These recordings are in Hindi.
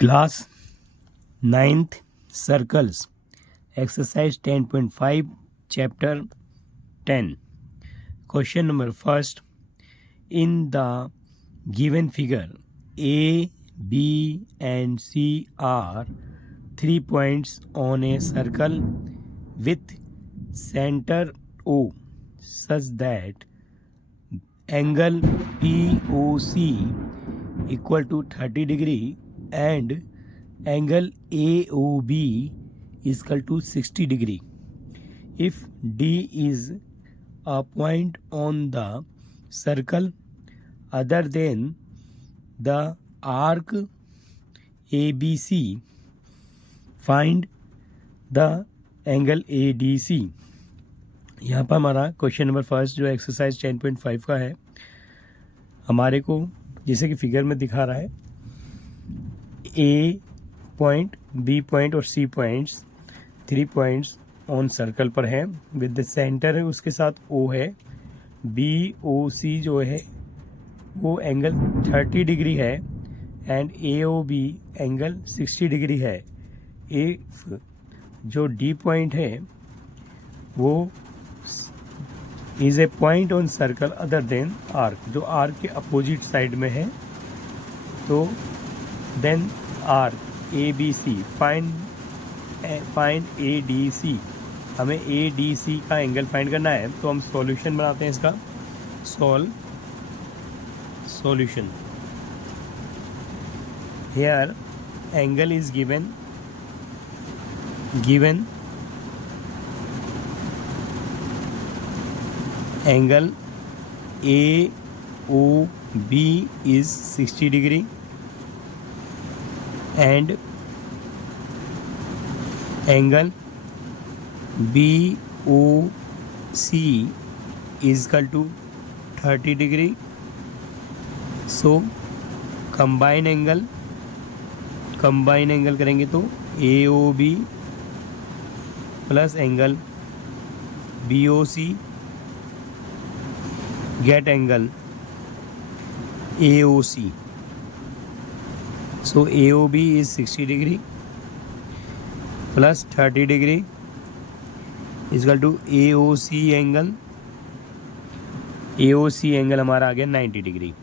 Class 9th Circles Exercise 10.5 Chapter 10. Question number first. In the given figure, A, B and C are 3 points on a circle with center O such that angle POC equal to 30 degree and angle AOB is equal to 60 degree. If D is a point on the circle other than the arc ABC, find the angle ADC. यहाँ पर हमारा क्वेश्चन नंबर फर्स्ट जो एक्सरसाइज 10.5 का है, हमारे को जैसे कि फिगर में दिखा रहा है ए पॉइंट, बी पॉइंट और सी पॉइंट्स 3 पॉइंट्स ऑन सर्कल पर है विद द सेंटर है, उसके साथ ओ है, बी ओ सी जो है वो एंगल 30 डिग्री है and A O B angle 60 degree है. ए जो डी पॉइंट है वो is a point on circle other than arc, जो आर्क के अपोजिट साइड में है. तो then arc A B C, find A D C. हमें ए डी सी का एंगल फाइंड करना है. तो हम सॉल्यूशन बनाते हैं इसका. Solution here angle is given angle AOB is 60 degree and angle BOC is equal to 30 degree. So combine angle करेंगे तो AOB plus angle BOC get angle AOC. So AOB is 60 degree plus 30 degree is equal to AOC angle. AOC angle हमारा आ गया 90 degree.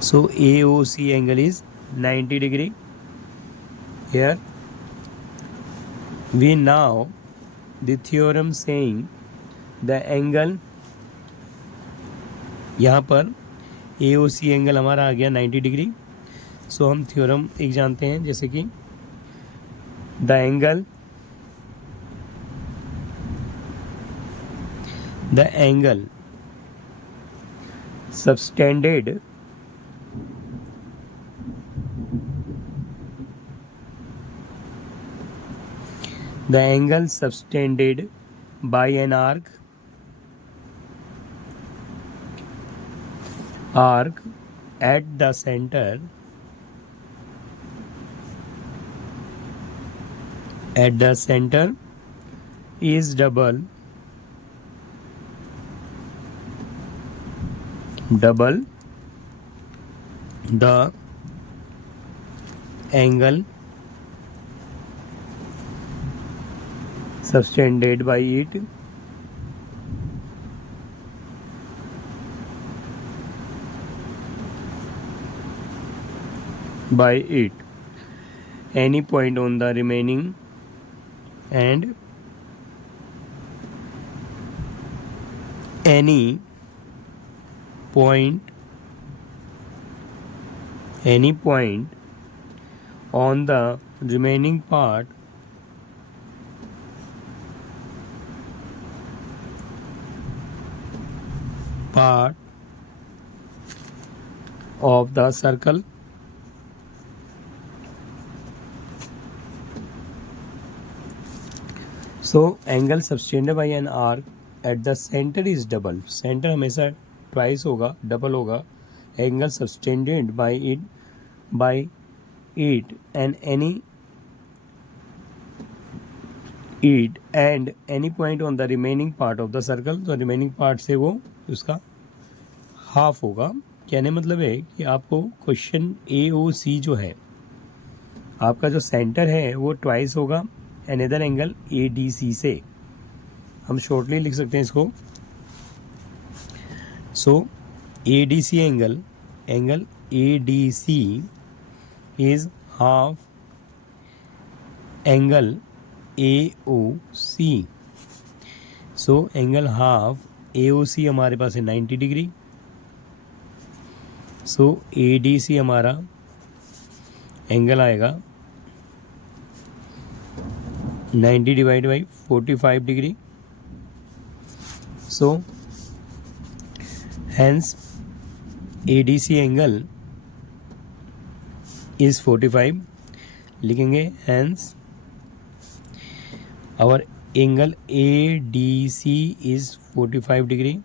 So AOC angle is 90 degree. Here we now the theorem saying the angle, यहाँ पर AOC एंगल हमारा आ गया 90 डिग्री. सो हम थ्योरम एक जानते हैं जैसे कि the angle subtended by an arc at the center is double the angle subtended by it any point on the remaining and any point on the remaining part of the circle so angle subtended by an arc at the center is double. center हमेशा twice होगा, double होगा. angle subtended by it and any point on the remaining part of the circle. तो remaining part से वो उसका हाफ होगा. कहने मतलब है कि आपको क्वेश्चन AOC जो है, आपका जो सेंटर है वो ट्वाइस होगा अनदर एंगल ADC से। हम शॉर्टली लिख सकते हैं इसको। So ADC angle ADC is half angle AOC। So angle half AOC हमारे पास है 90 डिग्री। सो ADC हमारा एंगल आएगा 90 divide by 45 degree. So hence ADC angle is 45। लिखेंगे hence our angle ADC is 45 degree.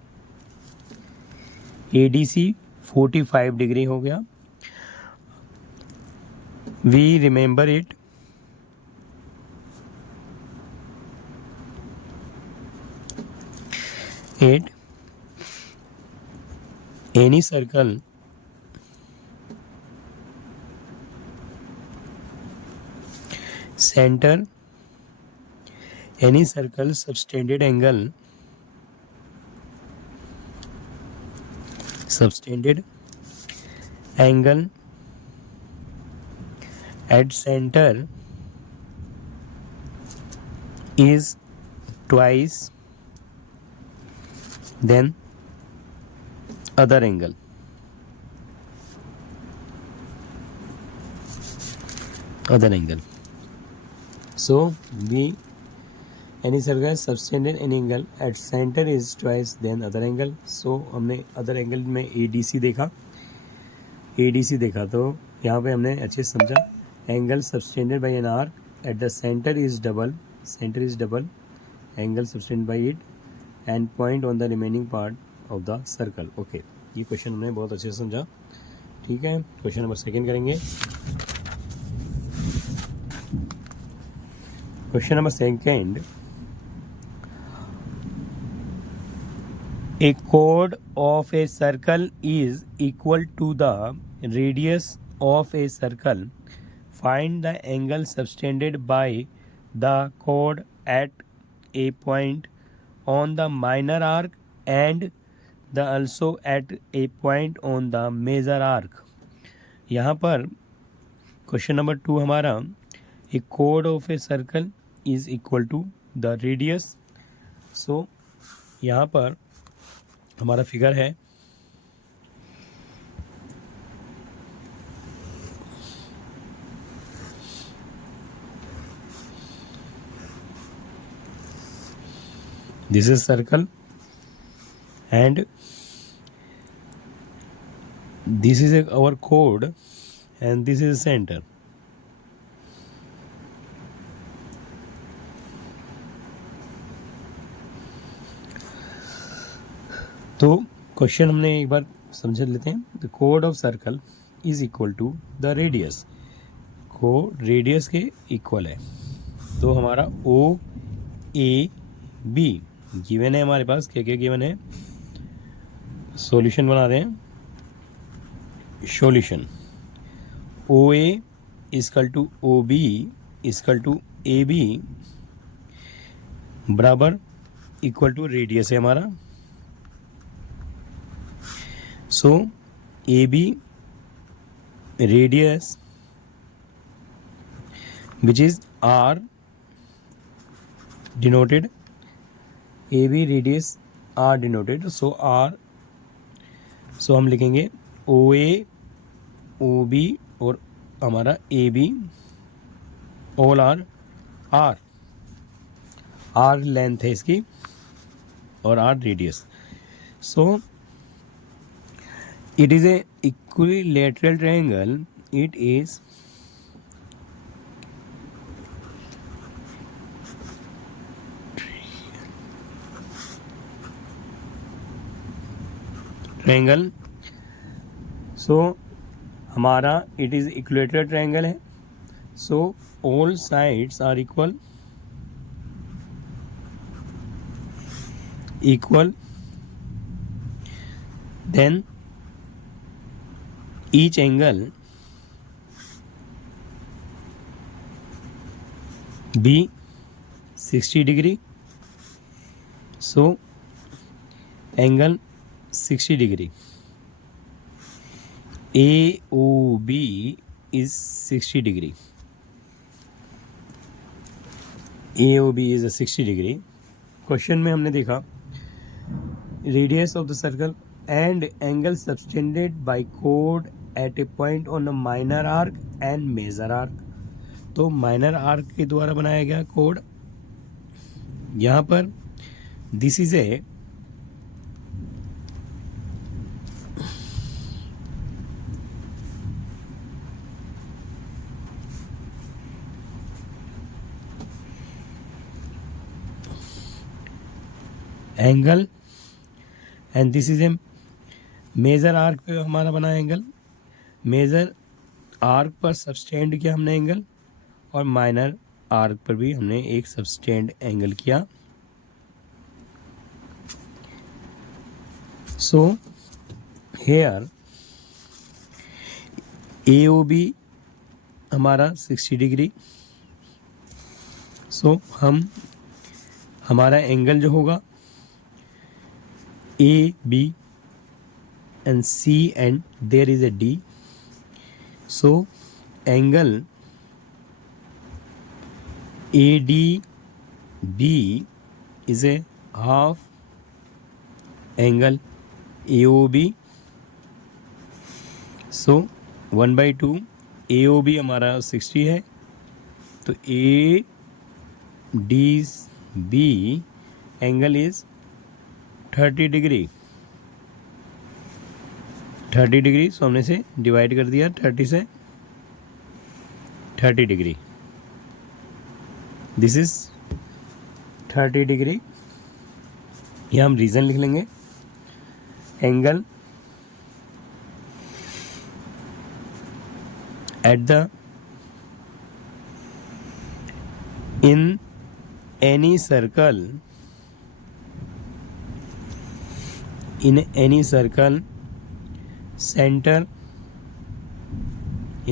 ADC 45 degree हो गया। We remember it any circle center, any circle subtended angle at center is twice then other angle. So any circle subtended any angle at center is twice then other angle. So हमने other angle में ADC देखा, तो यहाँ पे हमने अच्छे से समझा। Angle subtended by an arc at the center is double angle subtended by it and point on the remaining part of the circle. Okay, ये क्वेश्चन हमने बहुत अच्छे से समझा। ठीक है, क्वेश्चन नंबर सेकंड करेंगे। Question number second, a chord of a circle is equal to the radius of a circle. Find the angle subtended by the chord at a point on the minor arc and the also at a point on the major arc. यहाँ पर क्वेश्चन नंबर 2 हमारा, a chord of a circle is equal to the radius. So यहाँ पर हमारा फिगर है, this is circle and this is our chord and this is center. तो क्वेश्चन हमने एक बार समझ लेते हैं। द कोड of circle is equal to the radius, को रेडियस के इक्वल है। तो हमारा OAB गिवन है हमारे पास। क्या क्या गिवन है? सॉल्यूशन बना रहे हैं। Solution OA equal to OB equal to AB बराबर इक्वल टू रेडियस है हमारा। So AB radius which is R denoted, AB radius R denoted, so R, so हम लिखेंगे OA OB और हमारा AB all are R length है इसकी और R radius. So it is a equilateral triangle. It is triangle. So हमारा it is equilateral triangle है। So all sides are equal, then each angle be 60 degree, so angle 60 degree. AOB is 60 degree. AOB is a 60 degree. Question में हमने देखा radius of the circle and angle subtended by कोड at a point on a minor arc and major arc. तो माइनर आर्क के द्वारा बनाया गया कोड. यहाँ पर this is a angle and this is a major arc पे हमारा बना एंगल. मेजर आर्क पर सबस्टेंड किया हमने एंगल और माइनर आर्क पर भी हमने एक सबस्टेंड एंगल किया. सो हेयर AOB हमारा 60 डिग्री. सो हमारा एंगल जो होगा AB and C and there is a D. So angle ADB is a half angle AOB. So 1/2 AOB हमारा 60 है तो ADB angle is 30 degree. 30 degree. So हमने से डिवाइड कर दिया 30 से 30 डिग्री. This is 30 degree. यहाँ हम रीज़न लिख लेंगे. Angle at the in any circle in any circle center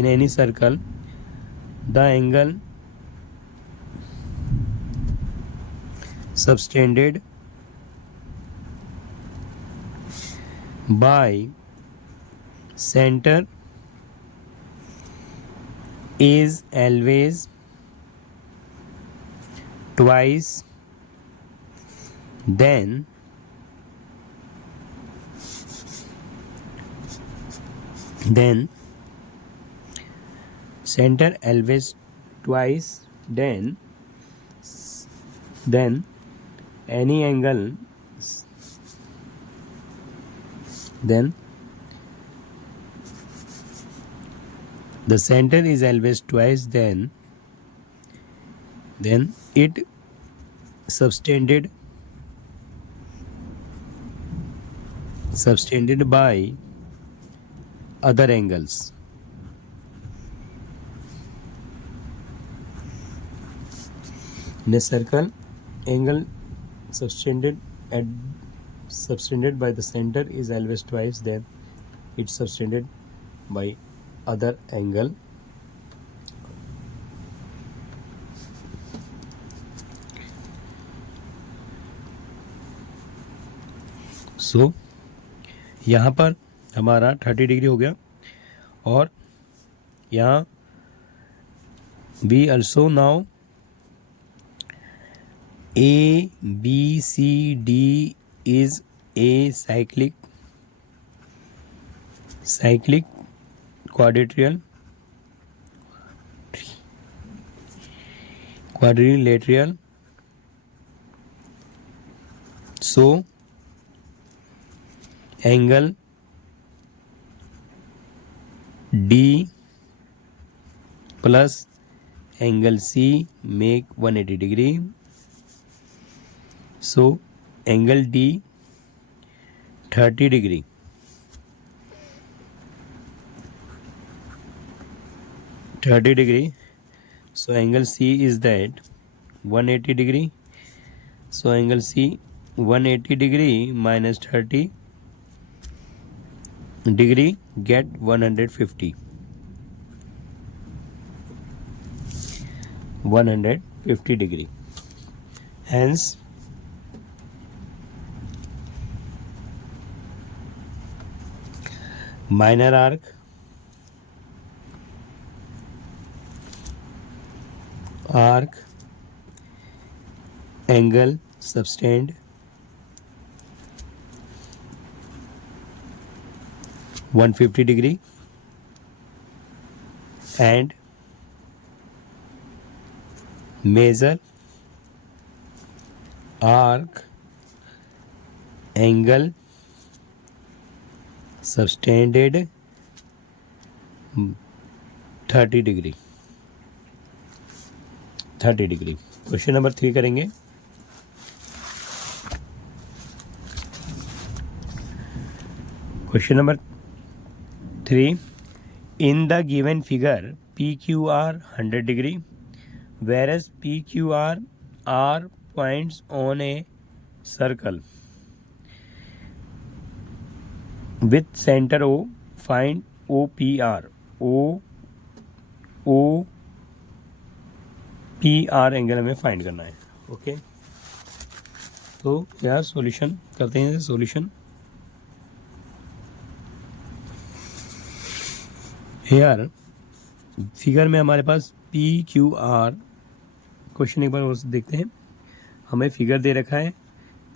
in any circle the angle subtended by center is always twice then center always twice then any angle then the center is always twice then it subtended by other angles. In a circle, angle subtended by the center is always twice then it's subtended by other angle. So यहाँ पर हमारा 30 डिग्री हो गया और यहाँ we also now ABCD is a cyclic quadrilateral so angle D plus angle C make 180 degree. So angle D 30 degree. So angle C is that 180 degree. So angle C 180 degree minus 30 degree get 150 degree. Hence minor arc angle sustained 150 degree and major arc angle sustained 30 degree. Question number 3 करेंगे. Question number 3. In the given figure, PQR 100 degree, whereas PQR are points on a circle with center O. Find OPR. OPR angle हमें फाइंड करना है. ओके, तो यार सॉल्यूशन करते हैं. सॉल्यूशन हेयर फिगर में हमारे पास PQR. क्वेश्चन एक बार और देखते हैं. हमें फिगर दे रखा है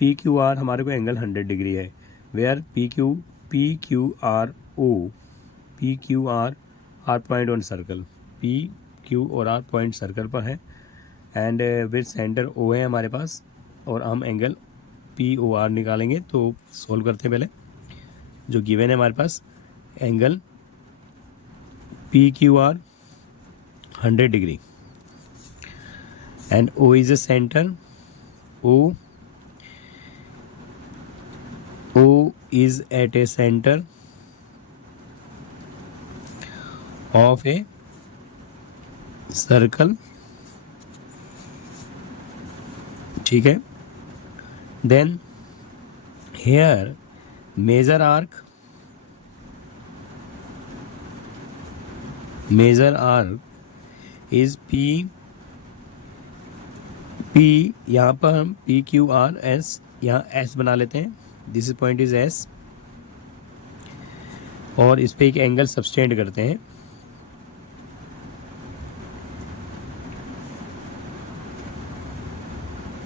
PQR हमारे को एंगल 100 डिग्री है. Where PQR are point on circle. PQ और R पॉइंट सर्कल पर है एंड विद सेंटर O है हमारे पास और हम एंगल POR निकालेंगे. तो सॉल्व करते हैं. पहले जो गिवन है हमारे पास angle PQR 100 degree and O is a center. O is at a center of a circle. ठीक है. Then here major arc is P. यहाँ पर हम PQRS यहाँ S बना लेते हैं. दिस पॉइंट इज S और इस पे एक एंगल सब्सटेंड करते हैं.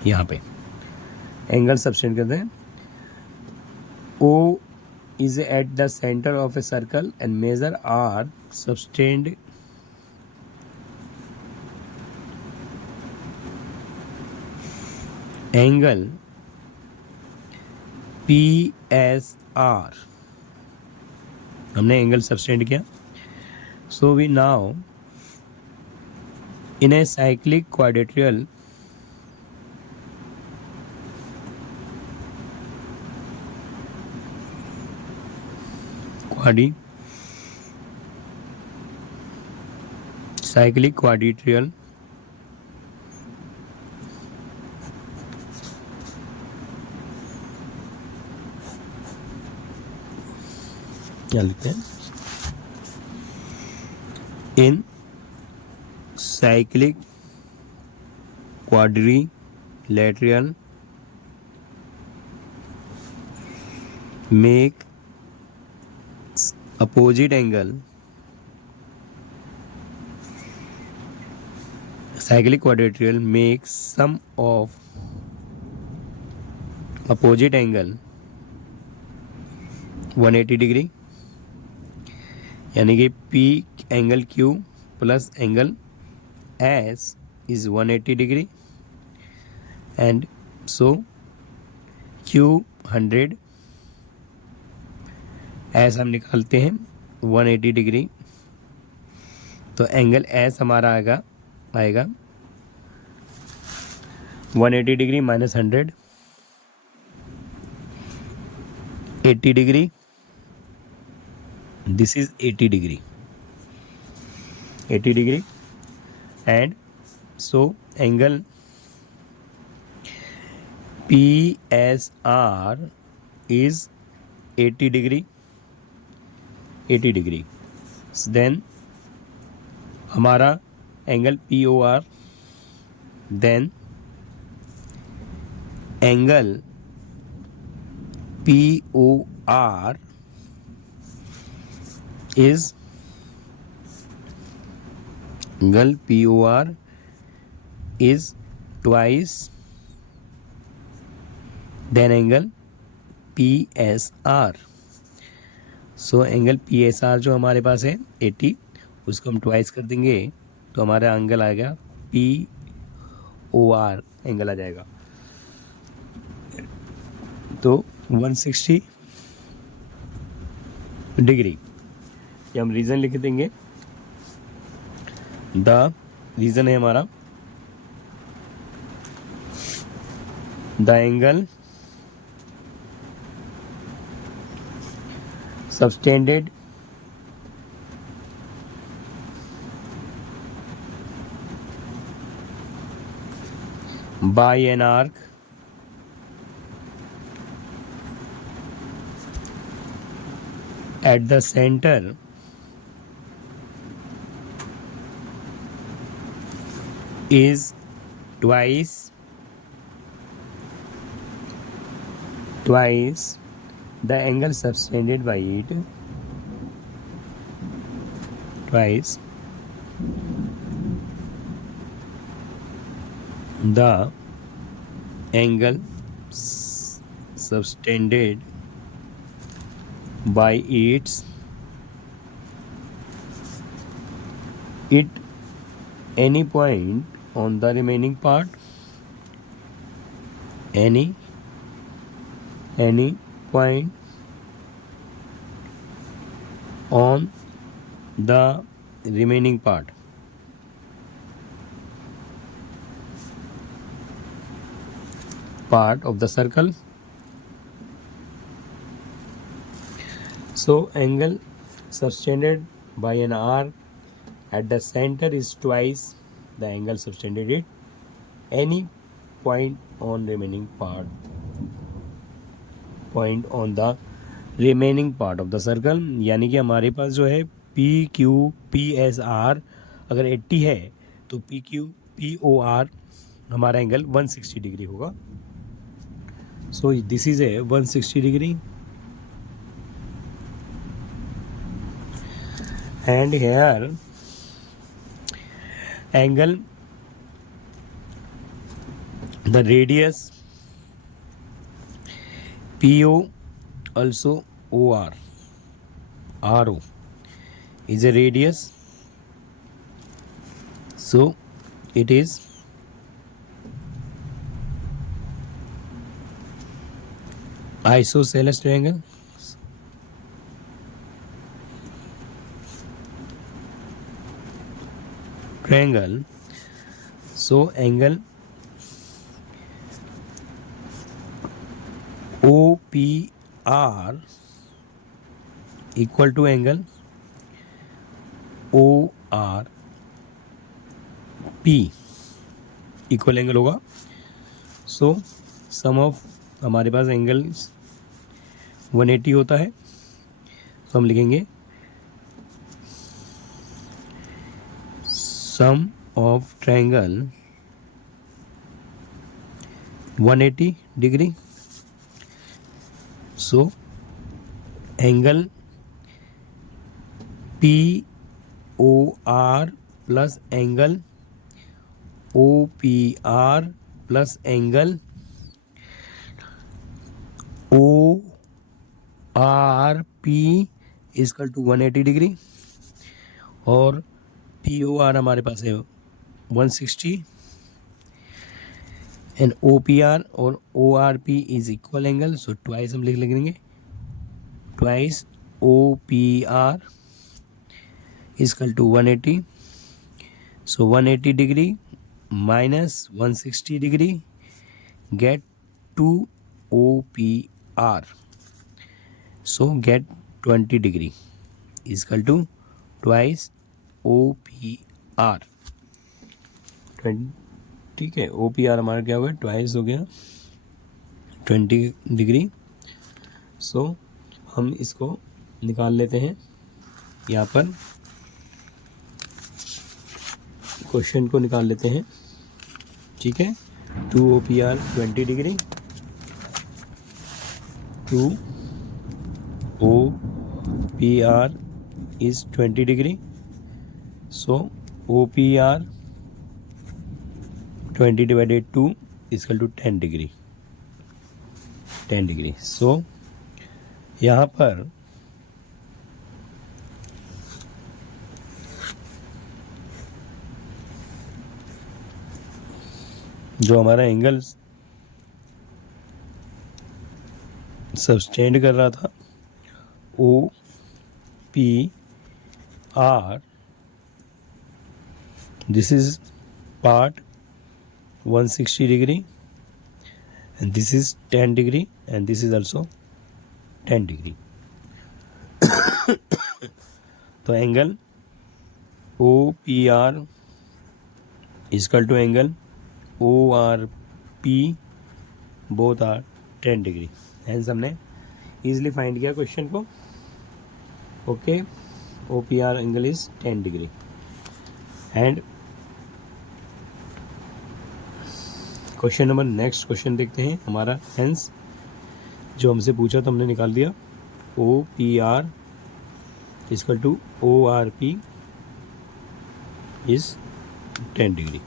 यहाँ पे एंगल सब्सटेंड करते हैं. O is at the center of a circle and major arc sustained angle PSR. हमने एंगल सब्सटेंड किया. So we now in a cyclic quadrilateral quadrilateral क्या लिखते हैं. In cyclic quadrilateral make opposite angle. Cyclic quadrilateral makes sum of opposite angle 180 degree. यानी कि P angle Q plus angle S is 180 degree and so Q 100 S हम निकालते हैं 180 डिग्री. तो एंगल S हमारा आएगा 180 degree minus 100 80 degree. This is 80 degree and so angle PSR is 80 degree 80 degree. Then हमारा angle POR, then angle POR is twice then angle PSR. So angle PSR जो हमारे पास है 80, उसको हम ट्वाइस कर देंगे तो हमारा एंगल आएगा POR एंगल आ जाएगा, तो 160 डिग्री। ये हम रीज़न लिख देंगे। द रीज़न है हमारा the angle subtended by an arc at the center is twice the angle subtended by it, twice the angle subtended by it any point on the remaining part, any point on the remaining part of the circle. So angle subtended by an arc at the center is twice the angle subtended at any point on the remaining part of the circle. यानी कि हमारे पास जो है PQPSR अगर 80 है तो PQPOR हमारा एंगल 160 डिग्री होगा। So this is A 160 degree and here angle, the radius PO also RO is a radius, so it is isosceles triangle. So angle OPR equal to angle ORP equal angle होगा। सो सम ऑफ हमारे पास एंगल्स 180 होता है, तो हम लिखेंगे sum of triangle 180 degree. So angle POR plus angle OPR plus angle ORP is equal to 180 degree और POR हमारे पास है 160 एंड OPR और ORP is equal angle, so twice हम लिख लेंगे, twice OPR is equal to 180, सो 180 degree minus 160 degree get 2 OPR, so get 20 degree is equal to twice OPR। ठीक है, OPR हमारा क्या हुआ, ट्वाइस हो गया 20 डिग्री। सो हम इसको निकाल लेते हैं। यहाँ पर क्वेश्चन को निकाल लेते हैं, ठीक है। 2 OPR 20 degree, 2 OPR is 20 degree, so OPR 20 divided 2 is equal to 10 degree, 10 degree. So यहाँ पर जो हमारा एंगल सब्सटेंड कर रहा था OPR, this is part 160 degree and this is 10 degree and this is also 10 degree. तो angle OPR is equal to angle ORP, both are 10 degree. Hence हमने इजीली फाइंड किया क्वेश्चन को। Okay, OPR angle is 10 degree and question number, next question देखते हैं हमारा। हेंस जो हमसे पूछा तो हमने निकाल दिया। OPR is equal to ORP is 10 degree.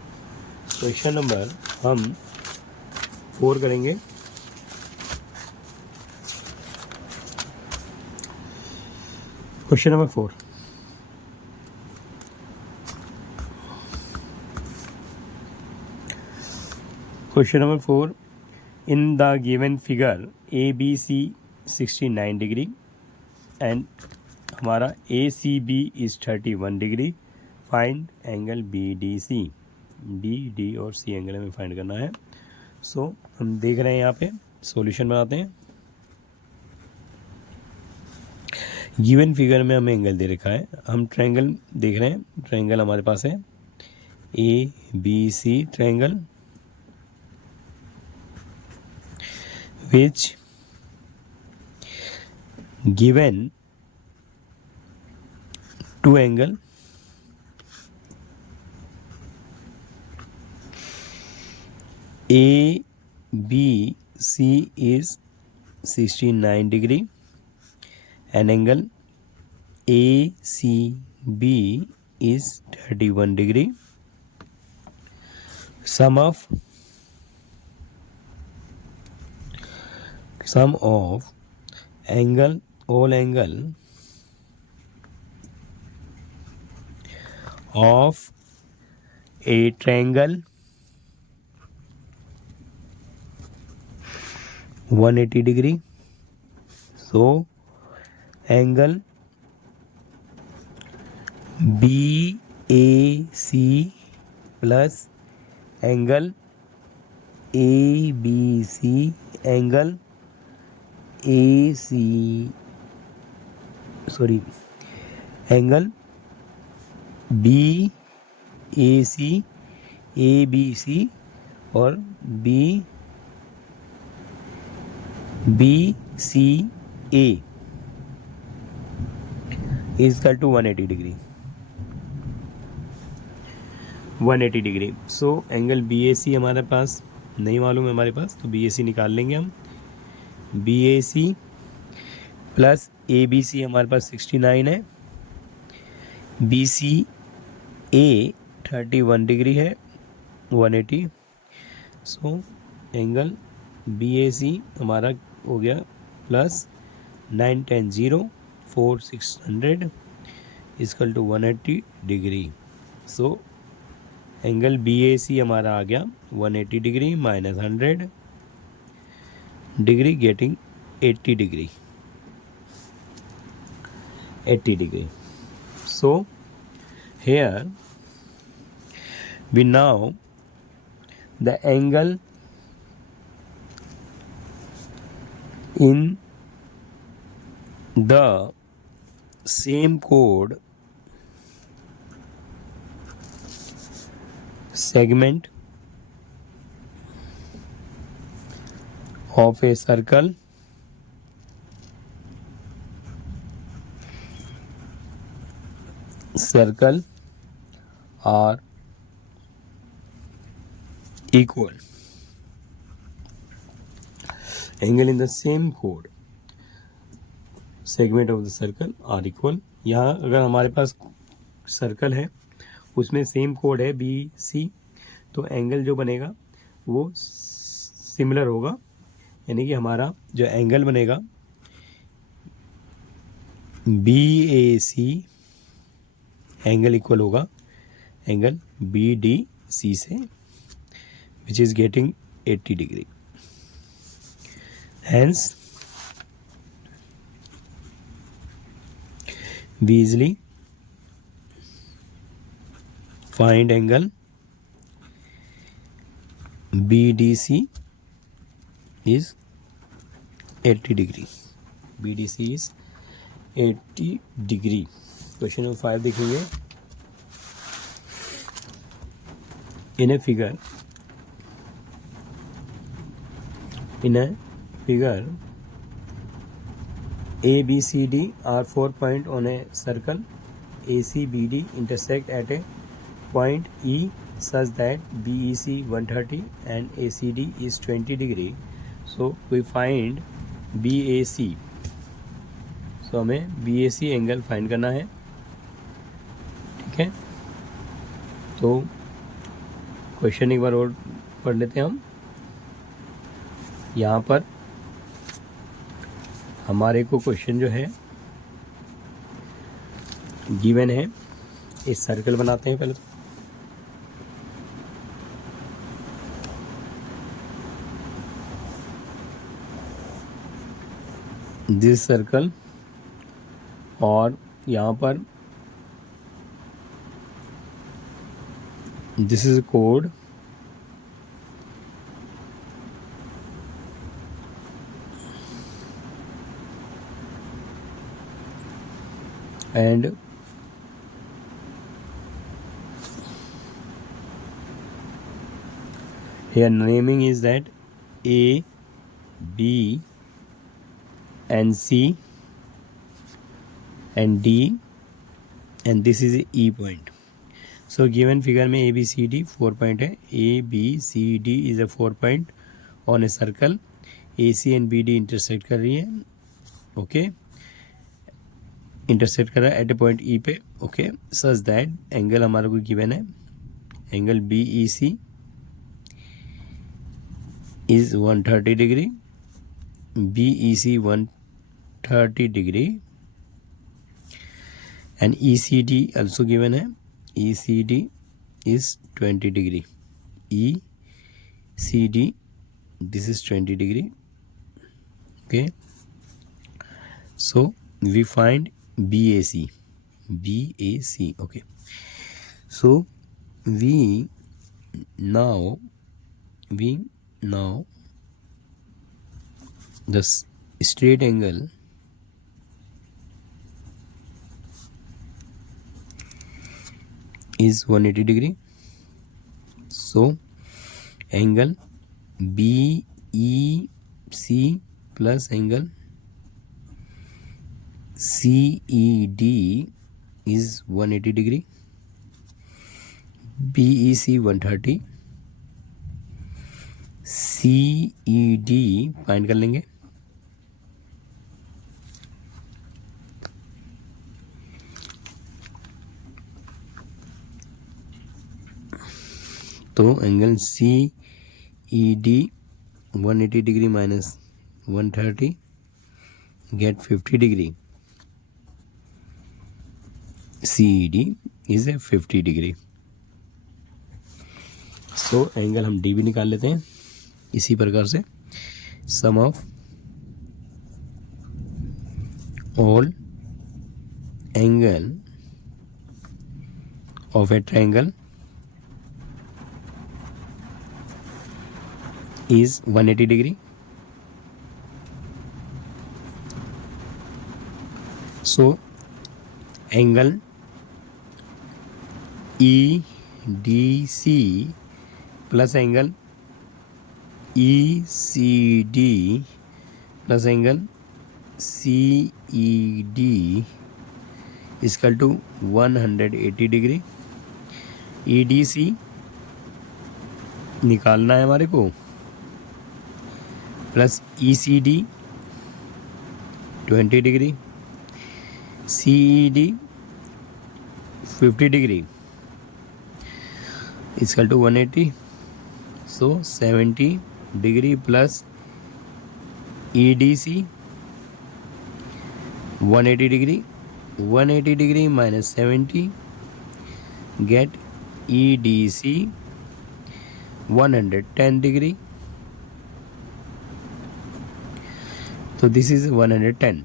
Question number हम 4 करेंगे। Question number 4, question number 4, in the given figure ABC 69 degree and हमारा ACB is 31 degree, find angle BDC। BD और C एंगल हमें फाइंड करना है। सो हम देख रहे हैं यहाँ पे सॉल्यूशन बनाते हैं। गिवन फिगर में हमें एंगल दे रखा है, हम ट्रायंगल देख रहे हैं। ट्रायंगल हमारे पास है ABC triangle which given two angle ABC is 69 degree and angle ACB is 31 degree. Sum of angle, all angle of a triangle 180 degree. So angle BAC plus angle ABC angle angle BAC ABC और BCA is equal to 180 degree, 180 degree. So angle BAC हमारे पास नहीं मालूम है हमारे पास, तो BAC निकाल लेंगे हम। BAC प्लस ABC हमारे पास 69 है, BCA 31 डिग्री है, 180। सो एंगल BAC हमारा हो गया plus 9 10 0 4 600 equal to 180 degree. So angle BAC हमारा आ गया 180 degree minus 100 degree getting 80 degree, 80 degree. So here we know the angle in the same chord segment of a circle circle are equal. Angle in the same chord segment of the circle are equal. यहाँ अगर हमारे पास सर्कल है उसमें सेम कोड है बी सी, तो एंगल जो बनेगा वो सिमिलर होगा, यानी कि हमारा जो एंगल बनेगा बी ए सी एंगल इक्वल होगा एंगल बी डी सी से, which is getting 80 degree. Hence we easily find angle BDC is 80 degree. BDC is 80 degree. Question number 5 देखेंगे. In a figure ABCD are 4 points on a circle. ACBD intersect at a point E such that BEC 130 and ACD is 20 degree. So we find BAC. So हमें BAC एंगल फाइंड करना है. ठीक है, तो क्वेश्चन एक बार और पढ़ लेते हैं हम. यहाँ पर हमारे को क्वेश्चन जो है गिवन है. इस सर्कल बनाते हैं पहले तो. दिस सर्कल, और यहाँ पर this is code and here naming is that A, B and C and D, and this is E point. So given figure में A B C D 4 point है. A B C D is a 4 point on a circle. A C and B D intersect कर रही है. ओके, इंटरसेक्ट कर रहा है एट ए पॉइंट ई पे. ओके, सच दैट एंगल हमारा को गिवन है angle B E C is 130 degree. B E C 130 degree and E C D also given है. E C D is 20 degree. E C D this is 20 degree. Okay, so we find BAC. Okay, so we now the straight angle is 180 degree. So angle BEC plus angle CED is 180 degree. BEC 130, CED find कर लेंगे. तो angle CED 180 degree minus 130 get 50 degree. CED is a 50 degree. So angle हम D भी निकाल लेते हैं इसी प्रकार से. Sum of all angle of a triangle is 180 degree. So angle EDC plus angle ECD plus angle CED equal to 180 degree. EDC निकालना है हमारे को, plus ECD 20 degree, CED 50 degree equal to 180। So 70 degree plus EDC 180 degree, 180 degree minus 70 get EDC 110 degree. तो दिस इज 110।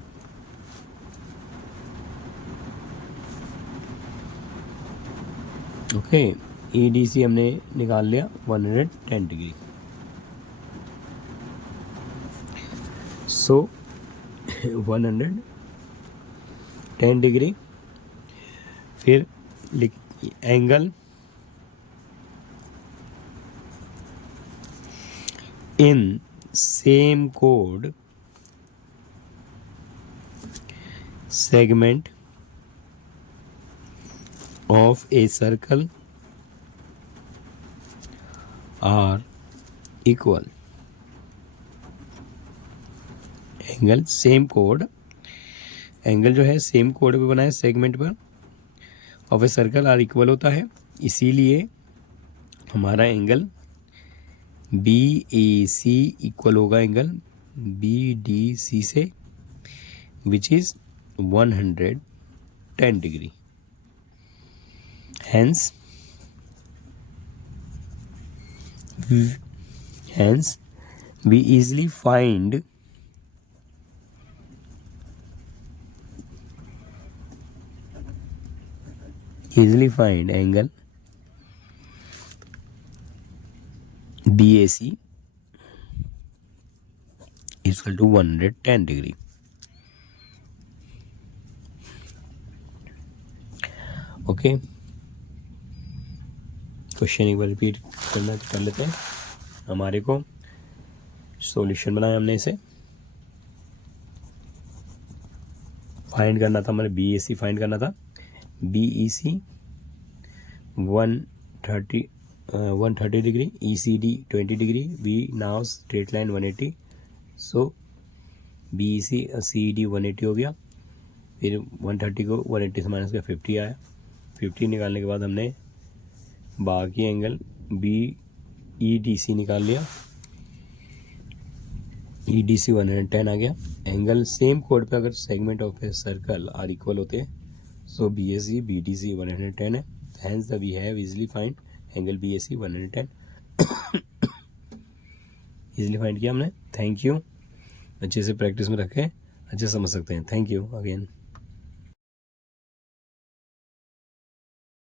ओके, EDC हमने निकाल लिया 110 डिग्री। सो 110 डिग्री, फिर angle in same chord segment of a circle are equal। Angle same कोड, एंगल जो है सेम कोड पे बना है सेगमेंट पर of a circle are equal होता है, इसीलिए हमारा एंगल BAC इक्वल होगा एंगल BDC से, which is 110 degree. Hence we easily find angle BAC is equal to 110 degree. Okay, question एक बार रिपीट कर लेते हैं। हमारे को सॉल्यूशन बनाया हमने, इसे फाइंड करना था, हमारे BAC फाइंड करना था। BEC 130 degree, ECD 20 degree, B now straight line 180। सो BEC CED 180 हो गया, फिर 130 को 180 से माइनस का 50 आया। 50 निकालने के बाद हमने बाकी एंगल BEDC निकाल लिया, EDC 110 आ गया। एंगल सेम कोड पे अगर segment of a circle are equal होते हैं, सो BAC BDC 110 है। Hence we have easily find angle BAC 110। Easily find किया हमने। Thank you. अच्छे से प्रैक्टिस में रखें, अच्छे समझ सकते हैं। Thank you again.